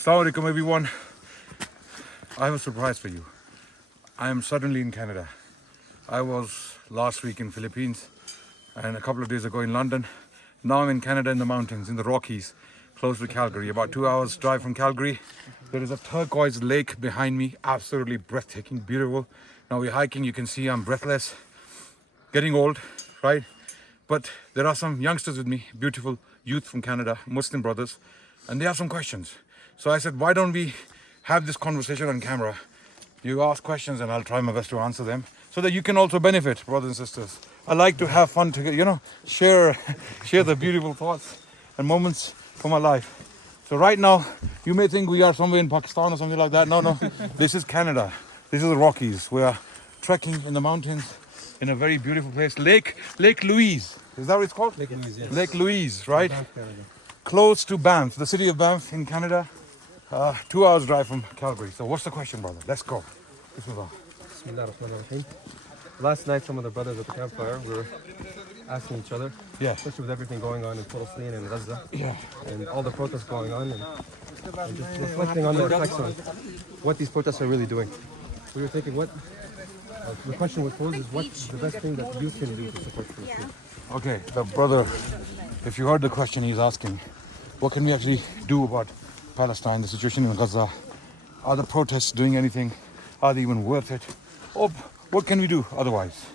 Assalamu alaikum everyone. I have a surprise for you. I am suddenly in Canada. I was last week in Philippines and a couple of days ago in London. Now I'm in Canada in the mountains, in the Rockies, close to Calgary. About 2 hours drive from Calgary. There is a turquoise lake behind me, absolutely breathtaking, beautiful. Now we're hiking, you can see I'm breathless, getting old, right? But there are some youngsters with me, beautiful youth from Canada, Muslim brothers, and they have some questions. So I said, why don't we have this conversation on camera? You ask questions and I'll try my best to answer them so that you can also benefit, brothers and sisters. I like to have fun together, share the beautiful thoughts and moments from my life. So right now, you may think we are somewhere in Pakistan or something like that. No, this is Canada. This is the Rockies. We are trekking in the mountains in a very beautiful place. Lake Louise. Is that what it's called? Lake Louise, yes. Lake Louise, right? Banff, Canada. Close to Banff, the city of Banff in Canada. 2 hours drive from Calgary. So what's the question, brother? Let's go. Bismillah. Bismillahirrahmanirrahim. Last night, some of the brothers at the campfire were asking each other, Yeah. especially with everything going on in Palestine and Gaza, Yeah. and all the protests going on, and just reflecting on the effects of what these protests are really doing. We were thinking, the question was posed is, what's the best thing that you can do to support Palestine? Okay, the brother, if you heard the question he's asking, what can we actually do about Palestine, the situation in Gaza? Are the protests doing anything? Are they even worth it? Or what can we do otherwise?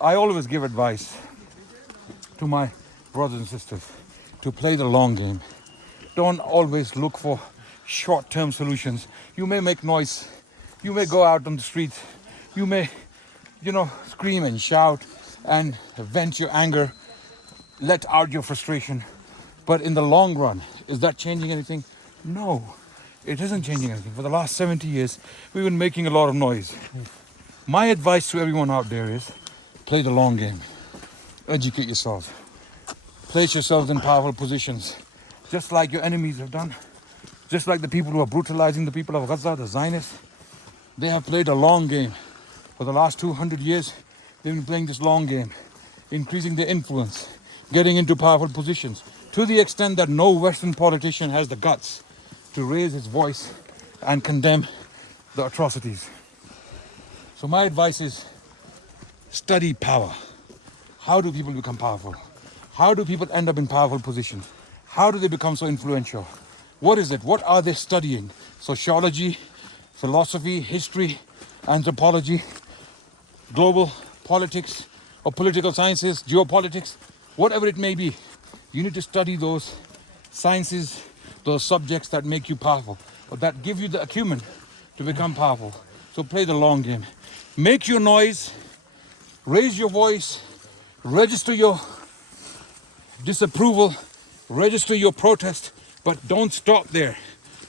I always give advice to my brothers and sisters to play the long game. Don't always look for short-term solutions. You may make noise. You may go out on the streets. You may, scream and shout and vent your anger, let out your frustration. But in the long run, is that changing anything? No, it isn't changing anything. For the last 70 years, we've been making a lot of noise. My advice to everyone out there is play the long game. Educate yourselves. Place yourselves in powerful positions, just like your enemies have done. Just like the people who are brutalizing the people of Gaza, the Zionists. They have played a long game. For the last 200 years, they've been playing this long game, increasing their influence, getting into powerful positions, to the extent that no Western politician has the guts to raise his voice and condemn the atrocities. So my advice is study power. How do people become powerful? How do people end up in powerful positions? How do they become so influential? What is it? What are they studying? Sociology, philosophy, history, anthropology, global politics or political sciences, geopolitics, whatever it may be. You need to study those sciences, those subjects that make you powerful, or that give you the acumen to become powerful. So play the long game. Make your noise, raise your voice, register your disapproval, register your protest, but don't stop there.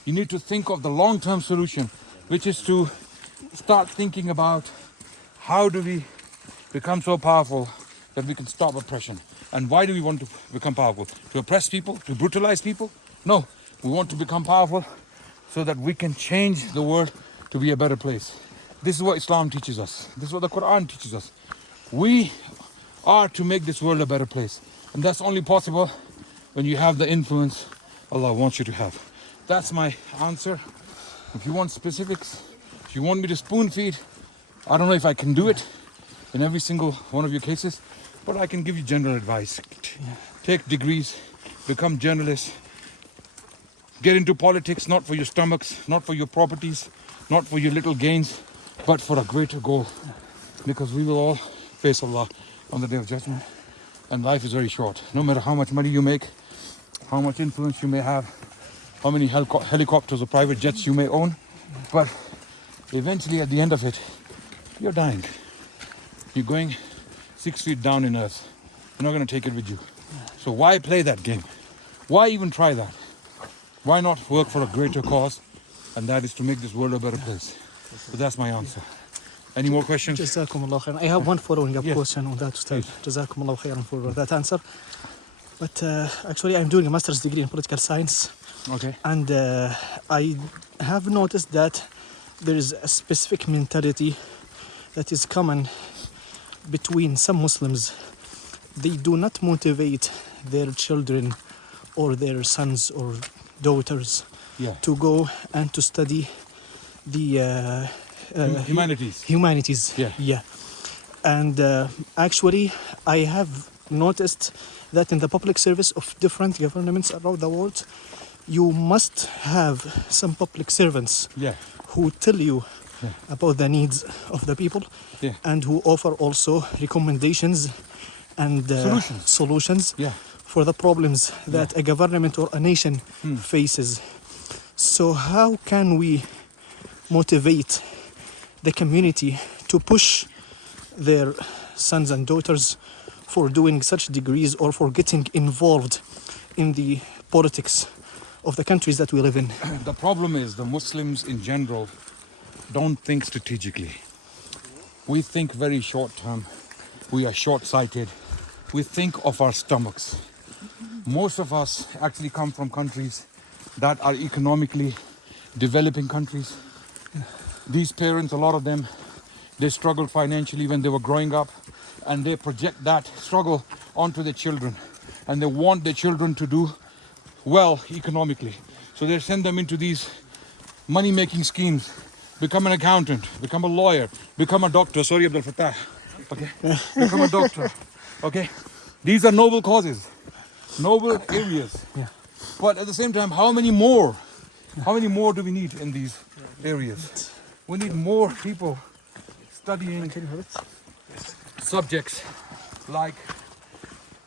You need to think of the long-term solution, which is to start thinking about how do we become so powerful that we can stop oppression. And why do we want to become powerful? To oppress people? To brutalize people? No, we want to become powerful so that we can change the world to be a better place. This is what Islam teaches us. This is what the Quran teaches us. We are to make this world a better place. And that's only possible when you have the influence Allah wants you to have. That's my answer. If you want specifics, if you want me to spoon feed, I don't know if I can do it in every single one of your cases, but I can give you general advice. Take degrees, become journalists, get into politics, not for your stomachs, not for your properties, not for your little gains, but for a greater goal. Because we will all face Allah on the Day of Judgment. And life is very short. No matter how much money you make, how much influence you may have, how many helicopters or private jets you may own, but eventually at the end of it, you're dying. You're going 6 feet down in earth. You're not going to take it with you. So why play that game? Why even try that? Why not work for a greater cause? And that is to make this world a better place. So that's my answer. Any more questions? Jazakumullah khairan. I have one following up Yes. question on that, Ustad. Jazakumullah khairan for that answer. But actually, I'm doing a master's degree in political science. Okay. And I have noticed that there is a specific mentality that is common between some Muslims. They do not motivate their children or their sons or daughters Yeah. to go and to study the Humanities. humanities. Yeah. And actually, I have noticed that in the public service of different governments around the world, you must have some public servants Yeah. who tell you about the needs of the people Yeah. and who offer also recommendations and solutions Yeah. for the problems that a government or a nation faces. So how can we motivate the community to push their sons and daughters for doing such degrees or for getting involved in the politics of the countries that we live in? The problem is the Muslims in general don't think strategically. We think very short term. We are short-sighted. We think of our stomachs. Most of us actually come from countries that are economically developing countries. These parents, a lot of them, they struggled financially when they were growing up, and they project that struggle onto their children, and they want their children to do well economically. So they send them into these money-making schemes. Become an accountant, become a lawyer, become a doctor. Sorry, Abdul Fattah. Okay, become a doctor. Okay, these are noble causes, noble areas. Yeah. But at the same time, how many more? How many more do we need in these areas? We need more people studying subjects like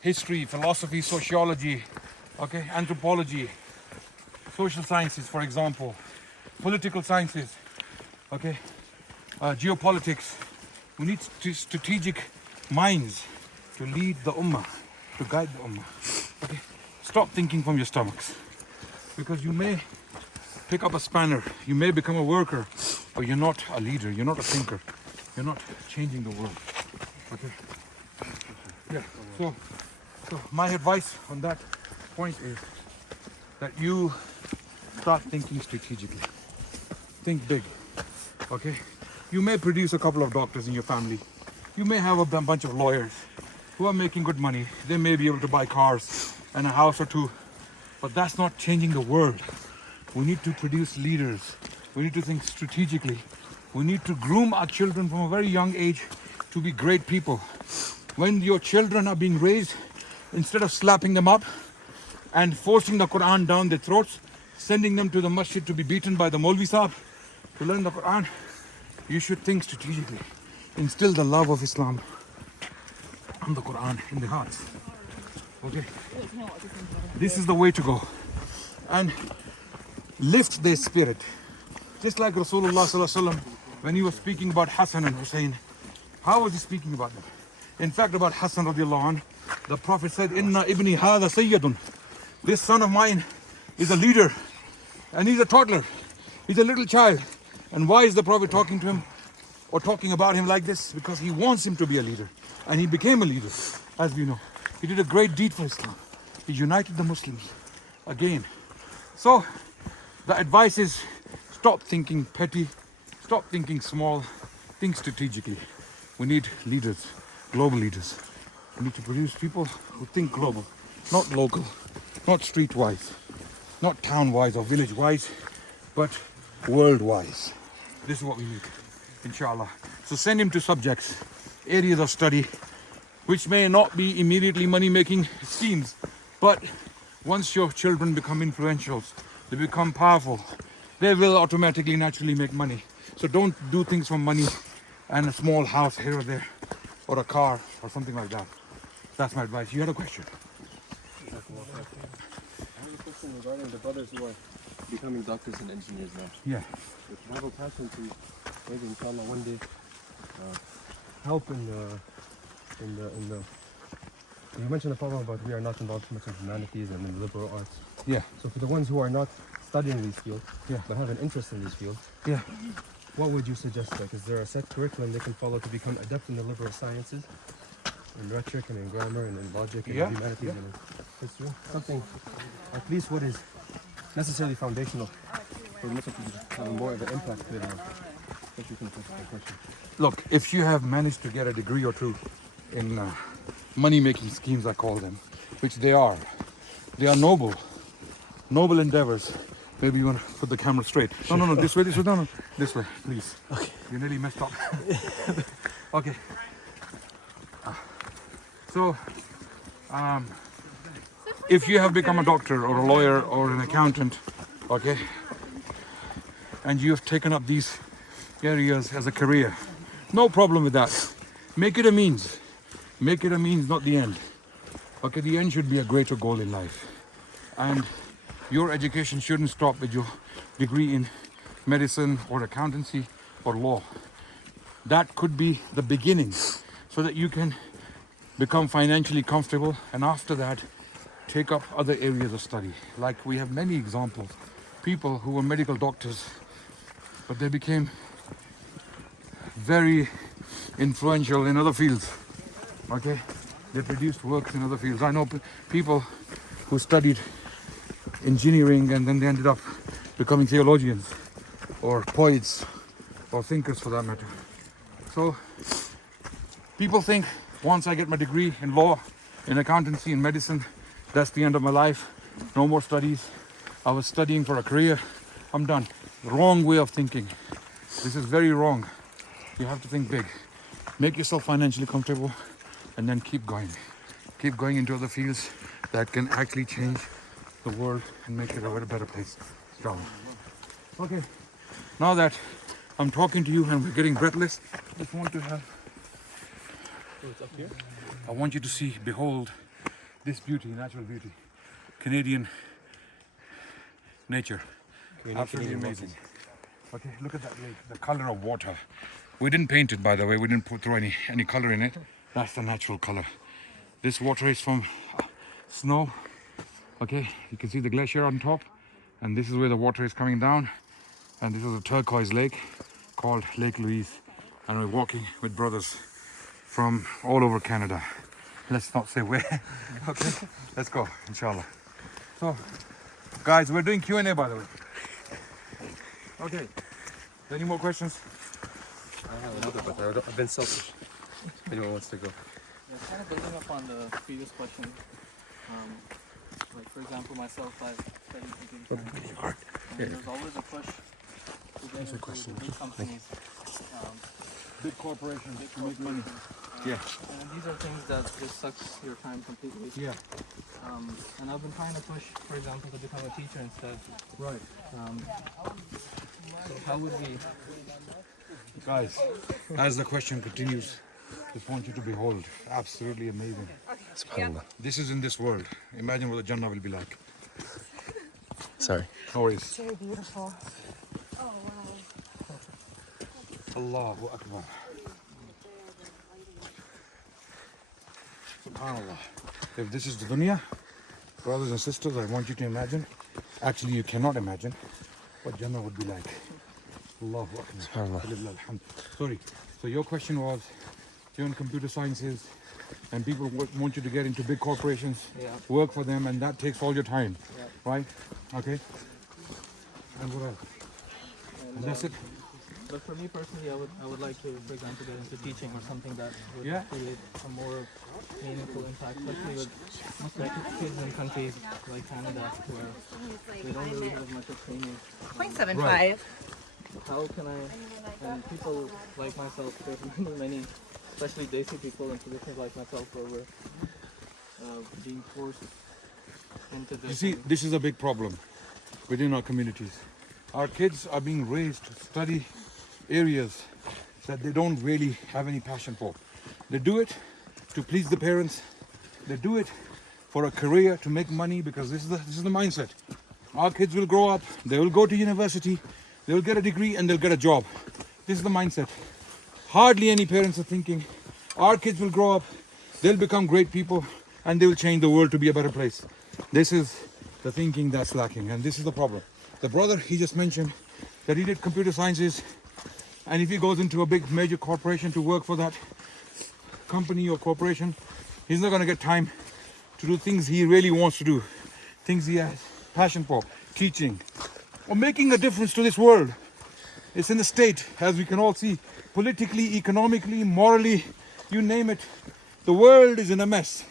history, philosophy, sociology, okay, anthropology, social sciences, for example, political sciences, okay, geopolitics. We need strategic minds to lead the ummah, to guide the ummah. Okay, stop thinking from your stomachs, because you may pick up a spanner, you may become a worker, but you're not a leader, you're not a thinker, you're not changing the world. Okay. Yeah. So my advice on that point is that you start thinking strategically. Think big. Okay? You may produce a couple of doctors in your family. You may have a bunch of lawyers who are making good money. They may be able to buy cars and a house or two. But that's not changing the world. We need to produce leaders. We need to think strategically. We need to groom our children from a very young age to be great people. When your children are being raised, instead of slapping them up and forcing the Quran down their throats, sending them to the masjid to be beaten by the Maulvi Sahib to learn the Quran, you should think strategically. Instill the love of Islam and the Quran in their hearts. Okay? This is the way to go. And lift their spirit. Just like Rasulullah Sallallahu Alaihi Wasallam, when he was speaking about Hassan and Hussein, how was he speaking about them? In fact, about Hassan radiallahu anh, the Prophet said, Inna ibni hadha sayyadun. This son of mine is a leader, and he's a toddler. He's a little child. And why is the Prophet talking to him or talking about him like this? Because he wants him to be a leader. And he became a leader, as we know. He did a great deed for Islam. He united the Muslims again. So the advice is, stop thinking petty, stop thinking small, think strategically. We need leaders, global leaders. We need to produce people who think global, not local, not street-wise, not town-wise or village-wise, but world-wise. This is what we need, inshallah. So send him to subjects, areas of study, which may not be immediately money-making schemes, but once your children become influentials, they become powerful, they will automatically, naturally make money. So don't do things for money and a small house here or there, or a car, or something like that. That's my advice. You had a question? I have a question regarding the brothers who are becoming doctors and engineers now. Yeah. If you have a passion to maybe inshallah one day help in the you mentioned the problem about we are not involved too much in humanities and in liberal arts. Yeah. So for the ones who are not studying these fields, Yeah. but have an interest in these fields, Yeah. what would you suggest? Like, is there a set curriculum they can follow to become adept in the liberal sciences, in rhetoric and in grammar and in logic and Yeah, in humanities yeah. and in history? Something, at least what is necessarily foundational for the Muslim to have more of an impact than what you can put the question. Look, if you have managed to get a degree or two in money-making schemes, I call them, which they are noble endeavors. Maybe you want to put the camera straight. No, this way, no, this way, please. Okay. You nearly messed up. Okay. So, if you have become a doctor or a lawyer or an accountant, okay, and you have taken up these areas as a career, no problem with that. Make it a means. Make it a means, not the end. Okay, the end should be a greater goal in life. And your education shouldn't stop with your degree in medicine or accountancy or law. That could be the beginning so that you can become financially comfortable, and after that take up other areas of study. Like we have many examples, people who were medical doctors, but they became very influential in other fields. Okay, they produced works in other fields. I know people who studied engineering and then they ended up becoming theologians or poets or thinkers for that matter. So people think once I get my degree in law, in accountancy, in medicine, that's the end of my life. No more studies. I was studying for a career. I'm done. Wrong way of thinking. This is very wrong. You have to think big. Make yourself financially comfortable and then keep going. Keep going into other fields that can actually change the world and make it a better place. Strong. Okay. Now that I'm talking to you and we're getting breathless, I just want to have... It's up here. I want you to see, behold, this beauty, natural beauty. Canadian nature. Absolutely amazing. Okay, look at that lake, the color of water. We didn't paint it, by the way. We didn't throw any color in it. That's the natural color. This water is from snow. Okay, you can see the glacier on top. And this is where the water is coming down. And this is a turquoise lake called Lake Louise. And we're walking with brothers from all over Canada. Let's not say where. Okay, let's go, inshallah. So, guys, we're doing Q&A, by the way. Okay, any more questions? I have another, but I've been selfish. If anyone wants to go. Yeah, kind of building up on the previous question. Like, for example, myself, I've studied computer science. And there's always a push to get into the big companies. Big corporations to make money. Yeah. And these are things that just sucks your time completely. Yeah. And I've been trying to push, for example, to become a teacher instead. Right. So how would we... Guys, as the question continues, just want you to behold. Absolutely amazing. SubhanAllah. This is in this world. Imagine what the Jannah will be like. Sorry. No worries. So beautiful. Allahu Akbar. SubhanAllah. If this is the dunya, brothers and sisters, I want you to imagine. Actually, you cannot imagine what Jannah would be like. Allahu Akbar. SubhanAllah. Sorry. So your question was, you're in computer sciences and people want you to get into big corporations, work for them, and that takes all your time, right? Okay. And what else? And that's it. But for me personally, I would like to, for example, get into teaching or something that would create a more meaningful impact, especially with like kids in countries like Canada where they don't really have much of training. 0.75. How can I, and people like myself, there's many, especially Desi people in positions like myself where we're being forced into this. You see, this is a big problem within our communities. Our kids are being raised to study areas that they don't really have any passion for. They do it to please the parents. They do it for a career, to make money, because this is the mindset. Our kids will grow up, they will go to university, they will get a degree and they'll get a job. This is the mindset. Hardly any parents are thinking, our kids will grow up, they'll become great people and they will change the world to be a better place. This is the thinking that's lacking, and this is the problem. The brother, he just mentioned that he did computer sciences, and if he goes into a big major corporation to work for that company or corporation, he's not going to get time to do things he really wants to do, things he has passion for, teaching, or making a difference to this world. It's in the state, as we can all see, politically, economically, morally, you name it. The world is in a mess.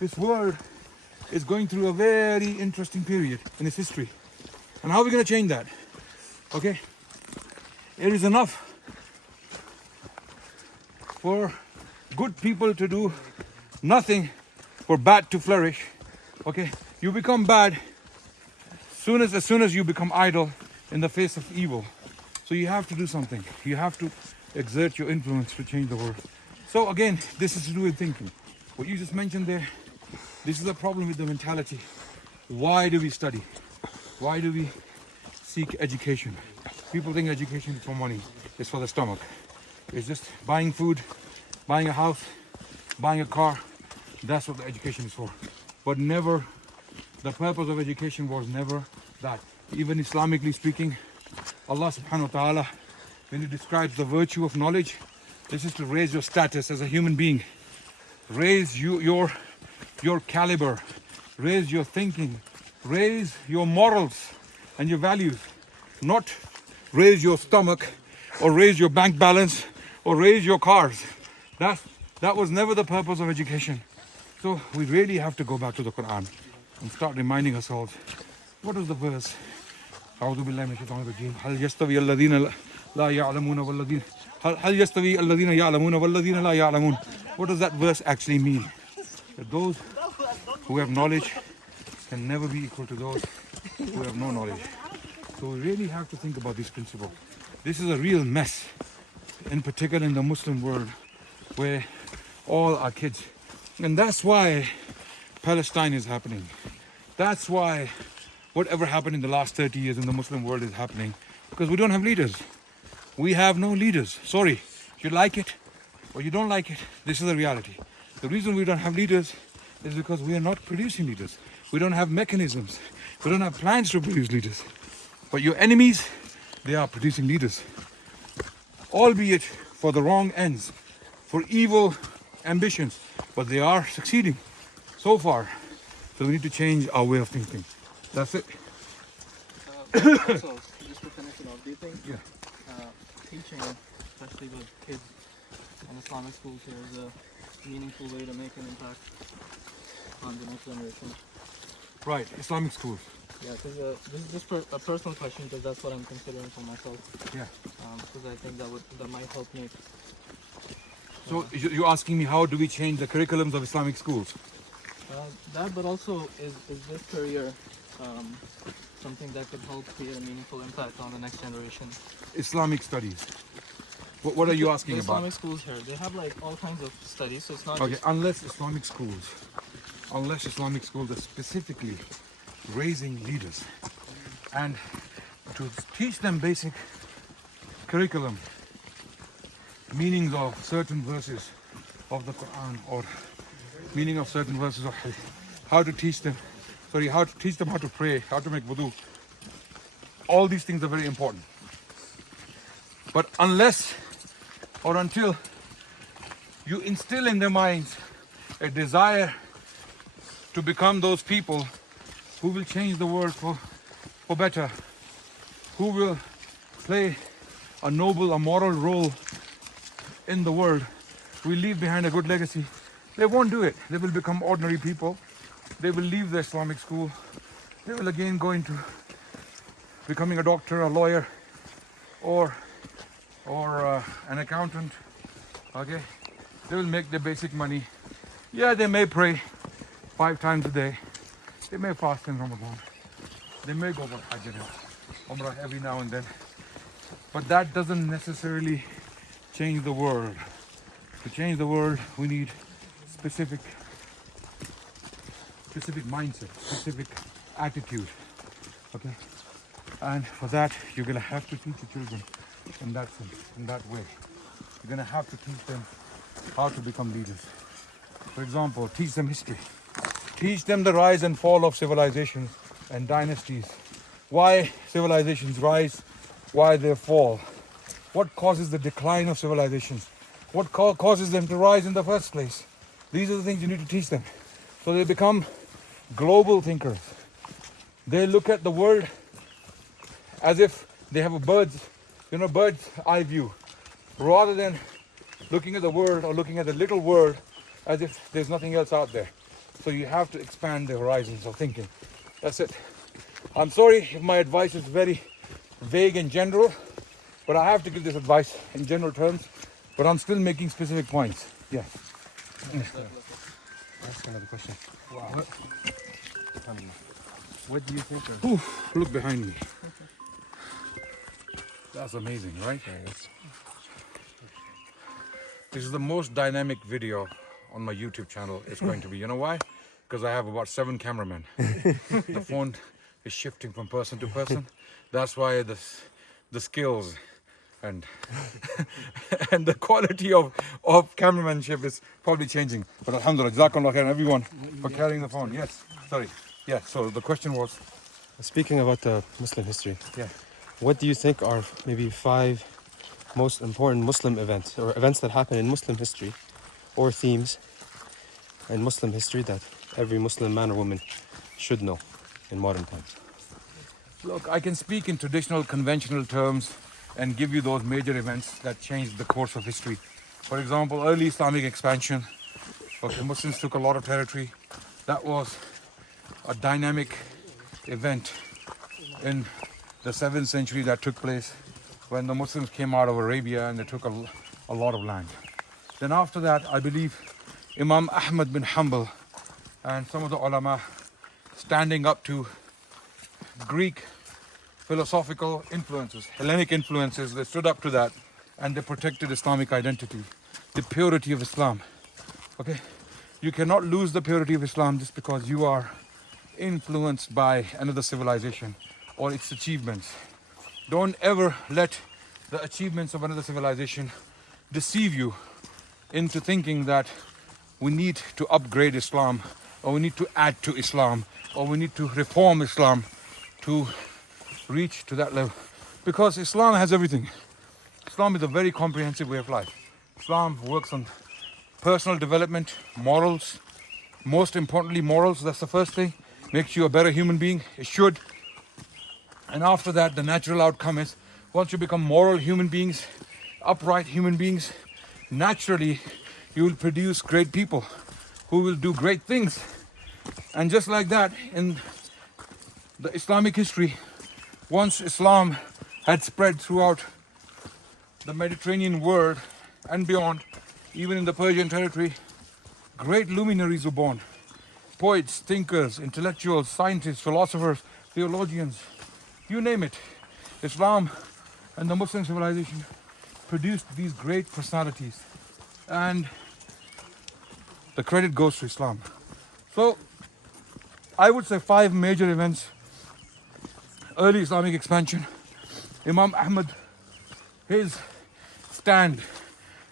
This world is going through a very interesting period in its history. And how are we going to change that? Okay? It is enough for good people to do nothing, for bad to flourish. Okay? You become bad as soon as you become idle in the face of evil. So you have to do something. You have to exert your influence to change the world. So again, this is to do with thinking. What you just mentioned there, this is a problem with the mentality. Why do we study? Why do we seek education? People think education is for money, it's for the stomach. It's just buying food, buying a house, buying a car. That's what the education is for. But never, the purpose of education was never that. Even Islamically speaking, Allah subhanahu wa ta'ala, when He describes the virtue of knowledge, this is to raise your status as a human being. Raise your caliber, raise your thinking, raise your morals and your values. Not raise your stomach or raise your bank balance or raise your cars. That was never the purpose of education. So we really have to go back to the Quran and start reminding ourselves, what was the verse? أعوذ بالله من الشيطان الرجيم هل يستوي الذين لا يعلمون والذين هل يستوي الذين يعلمون والذين لا يعلمون. What does that verse actually mean? That those who have knowledge can never be equal to those who have no knowledge. So we really have to think about this principle. This is a real mess, in particular in the Muslim world, where all our kids, and that's why Palestine is happening. That's why whatever happened in the last 30 years in the Muslim world is happening, because we don't have leaders. We have no leaders. Sorry, you like it or you don't like it, this is the reality. The reason we don't have leaders is because we are not producing leaders. We don't have mechanisms. We don't have plans to produce leaders. But your enemies, they are producing leaders. Albeit for the wrong ends, for evil ambitions, but they are succeeding so far. So we need to change our way of thinking. That's it. Also, just to finish it off, do you think teaching, especially with kids in Islamic schools here, is a meaningful way to make an impact on the next generation? Right, Islamic schools. Yeah, because this is just a personal question, because that's what I'm considering for myself. Yeah. Because I think that might help me. So you're asking me, how do we change the curriculums of Islamic schools? That, but also is this career something that could help create a meaningful impact on the next generation? Islamic studies. What are you asking the about? Islamic schools here, they have like all kinds of studies, so it's not Okay, just... unless Islamic schools are specifically raising leaders and to teach them basic curriculum, meanings of certain verses of the Quran or meaning of certain verses of Hadith, how to teach them how to pray, how to make wudu. All these things are very important. But unless or until you instill in their minds a desire to become those people who will change the world for better, who will play a noble, a moral role in the world, will leave behind a good legacy, they won't do it. They will become ordinary people. They will leave the Islamic school. They will again go into becoming a doctor, a lawyer, or an accountant. Okay, they will make their basic money. Yeah, they may pray 5 times a day. They may fast in Ramadan. They may go for Hajj and Umrah every now and then. But that doesn't necessarily change the world. To change the world, we need specific mindset, specific attitude. Okay? And for that, you're going to have to teach your children in that sense, in that way. You're going to have to teach them how to become leaders. For example, teach them history. Teach them the rise and fall of civilizations and dynasties. Why civilizations rise, why they fall. What causes the decline of civilizations? What causes them to rise in the first place? These are the things you need to teach them. So they become global thinkers. They look at the world as if they have a bird's eye view, rather than looking at the world or looking at the little world as if there's nothing else out there. So you have to expand the horizons of thinking. That's it. I'm sorry if my advice is very vague and general, but I have to give this advice in general terms, but I'm still making specific points. Yeah. Ask another question. Wow. What do you think of? Look behind me. That's amazing, right? This is the most dynamic video on my YouTube channel. It's going to be. You know why? Because I have about 7 cameramen. The phone is shifting from person to person. That's why the skills and and the quality of cameramanship is probably changing. But alhamdulillah, jazakallah khair everyone for carrying the phone. Yes. Sorry. Yeah. So the question was. Speaking about Muslim history, Yeah. what do you think are maybe 5 most important Muslim events or events that happen in Muslim history or themes in Muslim history that every Muslim man or woman should know in modern times? Look, I can speak in traditional, conventional terms and give you those major events that changed the course of history. For example, early Islamic expansion. Okay, Muslims took a lot of territory. That was a dynamic event in the 7th century that took place when the Muslims came out of Arabia and they took a lot of land. Then after that, I believe Imam Ahmad bin Hanbal and some of the ulama standing up to Greek philosophical influences, Hellenic influences, they stood up to that and they protected Islamic identity, the purity of Islam. Okay? You cannot lose the purity of Islam just because you are influenced by another civilization or its achievements. Don't ever let the achievements of another civilization deceive you into thinking that we need to upgrade Islam or we need to add to Islam or we need to reform Islam to reach to that level. Because Islam has everything. Islam is a very comprehensive way of life. Islam works on personal development, morals, most importantly morals, that's the first thing. Makes you a better human being, it should. And after that, the natural outcome is once you become moral human beings, upright human beings, naturally you will produce great people who will do great things. And just like that, in the Islamic history, once Islam had spread throughout the Mediterranean world and beyond, even in the Persian territory, great luminaries were born. Poets, thinkers, intellectuals, scientists, philosophers, theologians, you name it. Islam and the Muslim civilization produced these great personalities, and the credit goes to Islam. So I would say 5 major events: early Islamic expansion, Imam Ahmad, his stand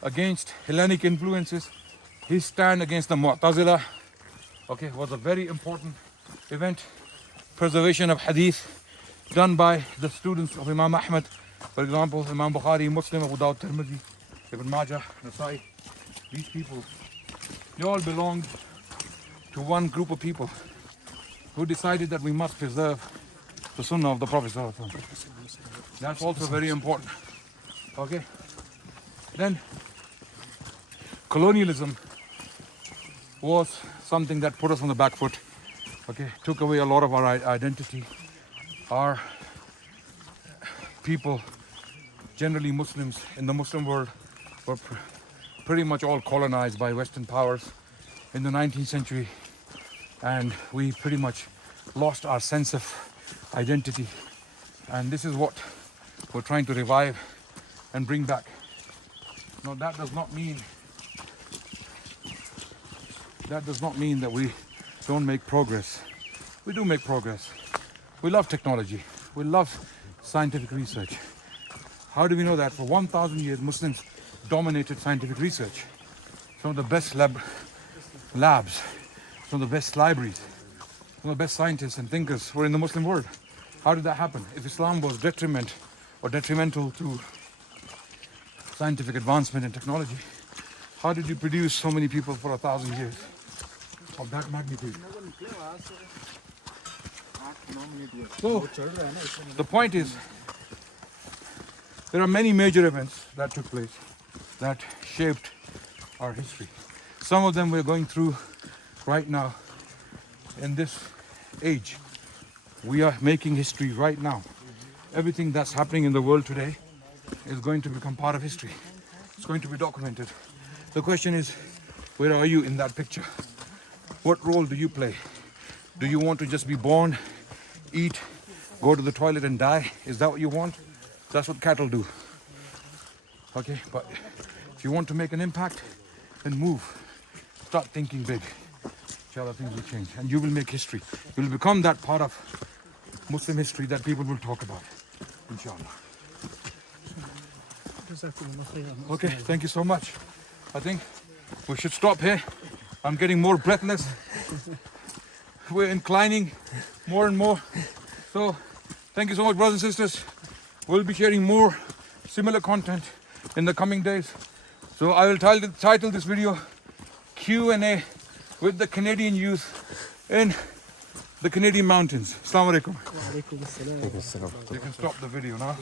against Hellenic influences, his stand against the Mu'tazila, okay, was a very important event. Preservation of hadith done by the students of Imam Ahmad. For example, Imam Bukhari, Muslim, Abu Dawud, Tirmidhi, Ibn Majah, Nasai. These people, they all belonged to one group of people who decided that we must preserve the Sunnah of the Prophet. That's also very important. Okay. Then colonialism was something that put us on the back foot. Okay, took away a lot of our identity. Our people, generally Muslims in the Muslim world, were pretty much all colonized by Western powers in the 19th century, and we pretty much lost our sense of identity. And this is what we're trying to revive and bring back. Now that does not mean that we don't make progress. We do make progress. We love technology. We love scientific research. How do we know that? For 1,000 years, Muslims dominated scientific research. Some of the best labs, some of the best libraries, some of the best scientists and thinkers were in the Muslim world. How did that happen? If Islam was detrimental to scientific advancement and technology, how did you produce so many people for 1,000 years of that magnitude? So, the point is, there are many major events that took place that shaped our history. Some of them we're going through right now in this age. We are making history right now. Everything that's happening in the world today is going to become part of history. It's going to be documented. The question is, where are you in that picture? What role do you play? Do you want to just be born, eat, go to the toilet and die? Is that what you want? That's what cattle do. Okay, but if you want to make an impact, then move. Start thinking big. Inshallah, things will change and you will make history. You will become that part of Muslim history that people will talk about. Inshallah. Okay, thank you so much. I think we should stop here. I'm getting more breathless. We're inclining more and more. So, thank you so much, brothers and sisters. We'll be sharing more similar content in the coming days. So I will title this video Q&A with the Canadian youth in the Canadian mountains. Assalamu alaikum. You can stop the video now.